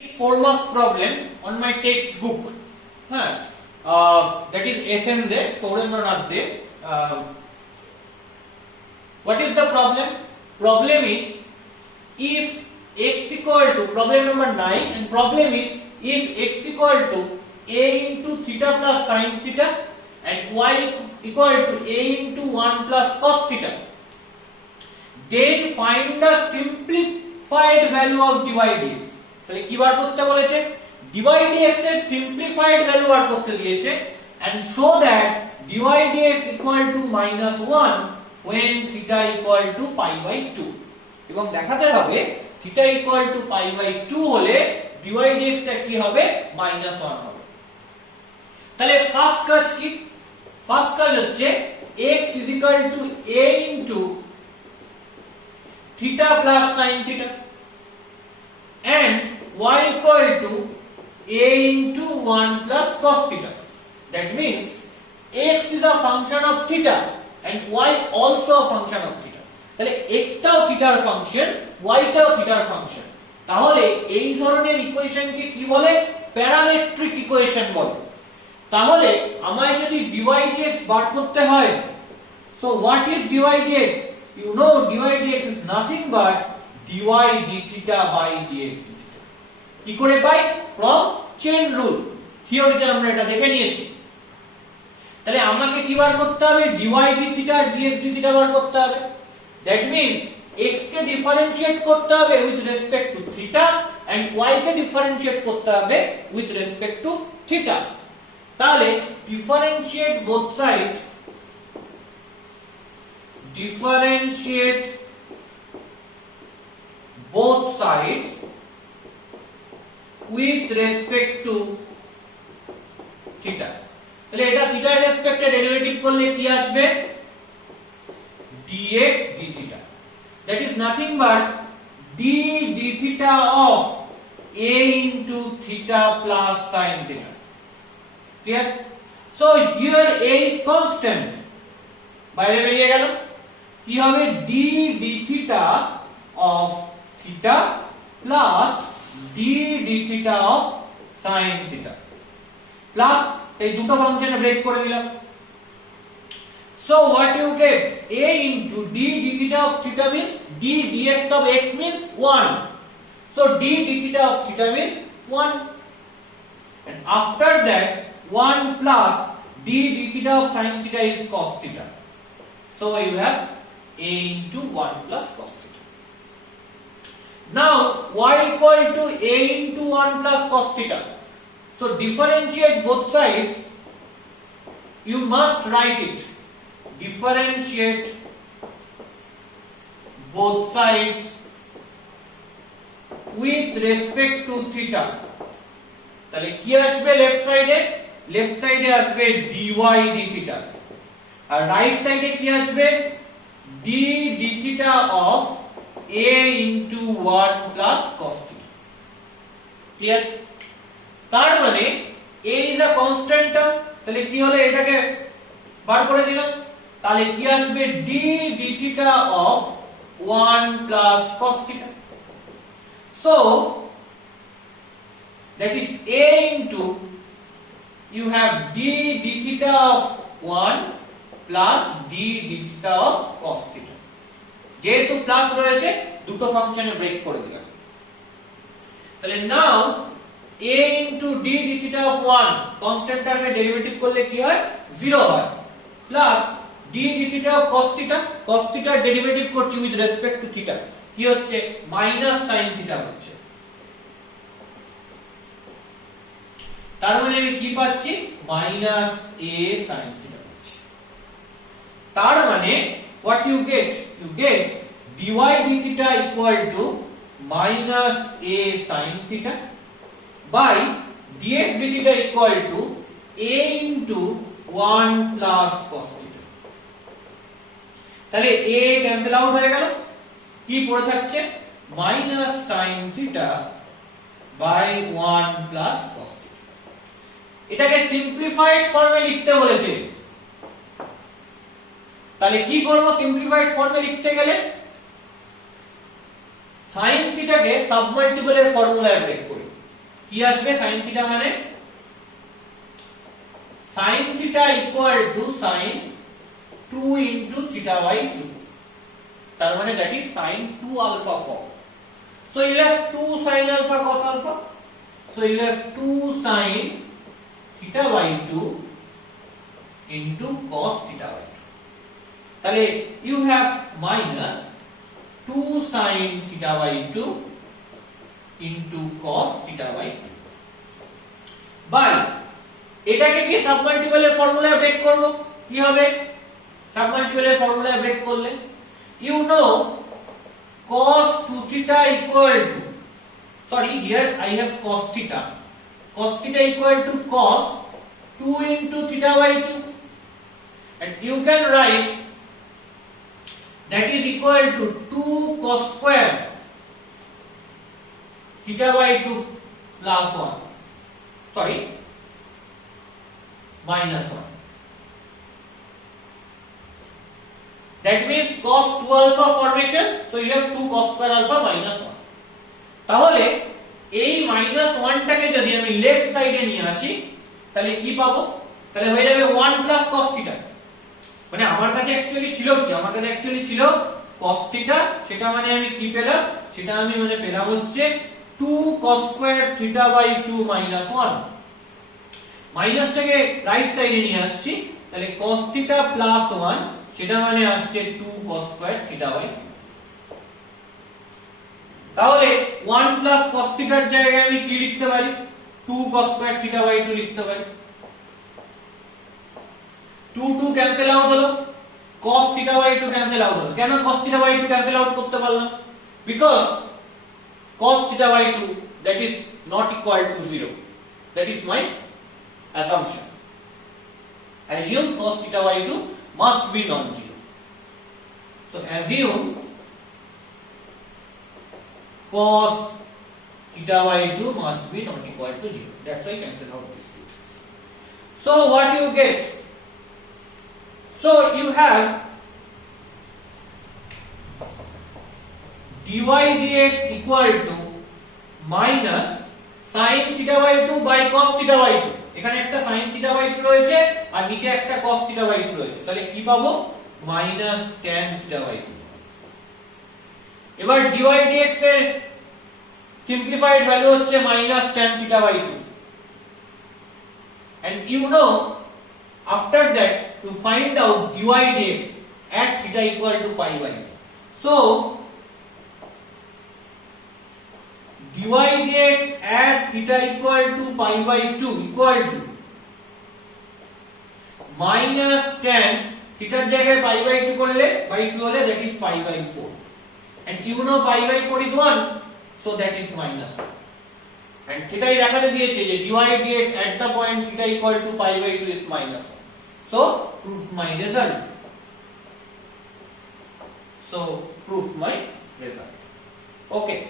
4 marks problem on my textbook. That is SN there, Saurendranath there. What is the problem? Problem is if x equal to, problem number 9, and problem is if x equal to a into theta plus sin theta and y equal to a into 1 plus cos theta, then find the simplified value of dy dx. তাহলে কি বার করতে বলেছে? dy dx এর simplified value বার করতে দিয়েছে and show that dy dx equal to -1 when theta equal to pi by 2 এবং দেখাতে হবে theta equal to pi by 2 হলে dy dx টা কি হবে? -1 হবে। তাহলে ফার্স্ট কাজ কি? ফার্স্ট কাজ হচ্ছে x is equal to a into theta plus sin theta and y equal to a into 1 plus cos theta. That means x is a function of theta and y also a function of theta. তাহলে x টাও থিটার function, y টাও থিটার ফাংশন। তাহলে এই ধরনের ইকুয়েশনকে কি বলে? প্যারামেট্রিক ইকুয়েশন বলে। তাহলে আমায় যদি dy dx বার করতে হয়, so what is dy dx? You know dy dx is nothing but dy d theta by dx d theta. কি করে পাই? From chain rule. থিওরিতে আমরা এটা দেখে নিয়েছি। তাহলে আমাকে কি বার করতে হবে? dy d theta আর dx d theta বার করতে হবে। That means x কে ডিফারেনশিয়েট করতে হবে with respect to theta and y কে ডিফারেনশিয়েট করতে হবে with respect to theta. তাহলে differentiate both sides, differentiate both sides with respect to theta. তাহলে এটা থিটার রেসপেক্টে ডেরিভেটিভ করলে কি আসবে? dx d theta. That is nothing but d d theta of a into theta plus sin theta. Clear? So here a is constant. বাইরে বেরিয়ে গেল। কি হবে? d d theta of theta plus d d theta of sin theta plus এই দুটো ফাংশনে ব্রেক করে দিলাম। So what you get? A into d d theta of theta means d dx of x means 1. So d d theta of theta means 1. And after that 1 plus d d theta of sin theta is cos theta. So you have a into 1 plus cos theta. Now y equal to a into 1 plus cos theta. So differentiate both sides. You must write it. Differentiate both sides with respect to theta. তাহলে কি আসবে লেফট সাইডে? লেফট সাইডে আসবে dy d theta আর রাইট সাইডে কি আসবে? d d theta of a into 1 plus cos theta. Clear? তার মানে a is a constant term, তাহলে কি হলো? এটাকে বার করে দিলাম। তাহলে কি আসবে? d d theta of 1 plus cos theta. So that is a into, you have d d theta of 1 plus d d theta of cos theta. যেহেতু প্লাস রয়েছে দুটো ফাংশনে ব্রেক করে দিলাম। তাহলে নাও a into d d theta of 1 কনস্ট্যান্ট টার্মে ডেরিভেটিভ করলে কি হয়? 0 হয় plus d d theta of cos theta, cos theta derivative করছি উইথ রেসপেক্ট টু থিটা, কি হচ্ছে? মাইনাস sin theta হচ্ছে। তার মানে আমি কি পাচ্ছি? মাইনাস a sin theta পাচ্ছি। তার মানে what you get? You get dy d theta equal to minus a sin theta by dx d theta equal to a into 1 plus cos theta. তাহলে a ক্যান্সেল আউট হয়ে গেল, কি পড়ে থাকছে? minus sin theta by 1 plus cos theta. এটাকে সিম্পলিফাইড ফর্মে লিখতে বলেছে। তাহলে কি করব সিম্পলিফাইড ফর্মে লিখতে গেলে? sin theta কে সাবমাল্টিপলের ফর্মুলায় ব্রেক করি। কি আসবে sin থিটা মানে sin theta equal to sin 2 into theta by 2, তার মানে that is sin 2 alpha form. So you have 2 sin alpha cos alpha, so you have 2 sin theta by 2 into cos theta by 2. তাহলে you have minus 2 sin theta by 2 into cos theta by 2 by এটাকে কি সাবমাল্টিপলের ফর্মুলায় ব্রেক করব, কি হবে সাবমাল্টিপলের ফর্মুলায় ব্রেক করলে you know cos 2 theta equal to, sorry here I have cos theta equal to cos 2 into theta by 2, and you can write that is equal to 2 cos square theta by 2 plus 1, sorry minus 1. That means cos 2 alpha formation, so you have 2 cos square alpha minus 1. তাহলে এই minus 1 টাকে যদি আমি লেফট সাইডে নিয়ে আসি তাহলে কি পাবো, তাহলে হয়ে যাবে 1 plus cos theta, মানে আমার কাছে অ্যাকচুয়ালি ছিল কি, আমার কাছে অ্যাকচুয়ালি ছিল cos theta, সেটা মানে আমি কি পেলাম, সেটা আমি মানে পেলাম হচ্ছে 2 cos square theta by 2 minus 1, মাইনাসটাকে রাইট সাইডে নিয়ে আসছি, তাহলে cos theta plus 1 সেটা মানে আসছে 2 cos square theta by 2. তাহলে 1 plus cos theta এর জায়গায় আমি কি লিখতে পারি, 2 cos square theta by 2 লিখতে পারি, 2 ক্যান্সেল আউট হলো, cos theta by 2 cancel out হলো, কেন cos theta by 2 cancel out করতে পারলাম, because cos theta by 2 that is not equal to 0, that is my assumption. Assume cos theta by 2 must be non-zero. So assume cos theta by 2 must be not equal to 0. That's why cancel out this 2. So what you get? So you have dy dx equal to minus sin theta by 2 by cos theta by 2. এখানে একটা sin theta by 2 রয়েছে আর নিচে একটা cos theta by 2 রয়েছে, তাহলে কি পাবো minus tan theta by 2. এবার dy dx এর simplified value হচ্ছে minus tan theta by 2, and you know after that to find out dy dx at theta equal to pi by 2. So dy dx at theta equal to pi by 2 equal to minus tan theta জায়গায় pi by 2 করলে by 2 হলে that is pi by 4, and you know pi by 4 is 1, so that is minus 1, and theta দেখাতে দিয়েছে যে dy dx at the point theta equal to pi by 2 is minus 1, so proved my result. So proved my result. Okay.